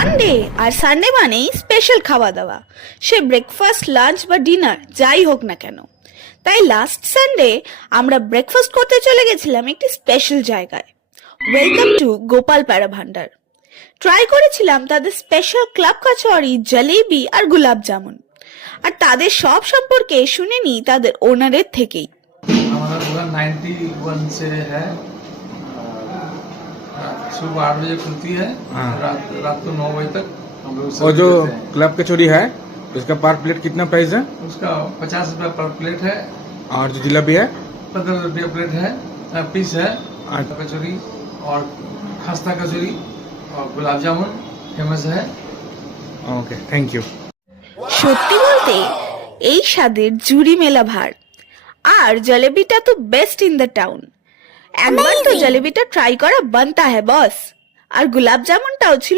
Sunday, আর Sunday মানেই special খাওয়া দাওয়া, সে ব্রেকফাস্ট, লাঞ্চ বা ডিনার যাই হোক না কেন। তাই লাস্ট সানডে আমরা ব্রেকফাস্ট করতে চলে গেছিলাম একটি স্পেশাল জায়গায়। ওয়েলকাম টু গোপাল প্যারা ভান্ডার। ট্রাই করেছিলাম তাদের স্পেশাল ক্লাব কচুরি, জলেবি আর গোলাপ জামুন। আর তাদের সব সম্পর্কে শুনে নি তাদের ওনারের থেকেই। हमारा दुकान 91 से है। सुबह 8 बजे खुलती है, हाँ। रात को 9 बजे तक हम लोग और जो सर्व देते हैं। क्लब कचौरी है उसका पर प्लेट कितना प्राइस है? उसका 50 रुपया पर प्लेट है। और जो जिलेबी है 15 रुपया प्लेट है, पीस है। अच्छा। कचौरी और खस्ता कचौरी और गुलाब जामुन फेमस है। Okay, thank you. সত্যি বলতে এই স্বাদের জুড়ি মেলা ভার। আর জলেবিটা তো বেস্ট ইন দ্য টাউন। একবার তো জলেবিটা ট্রাই করা বানতা হ্যায় বস। আর গোলাপ জামুনটাও ছিল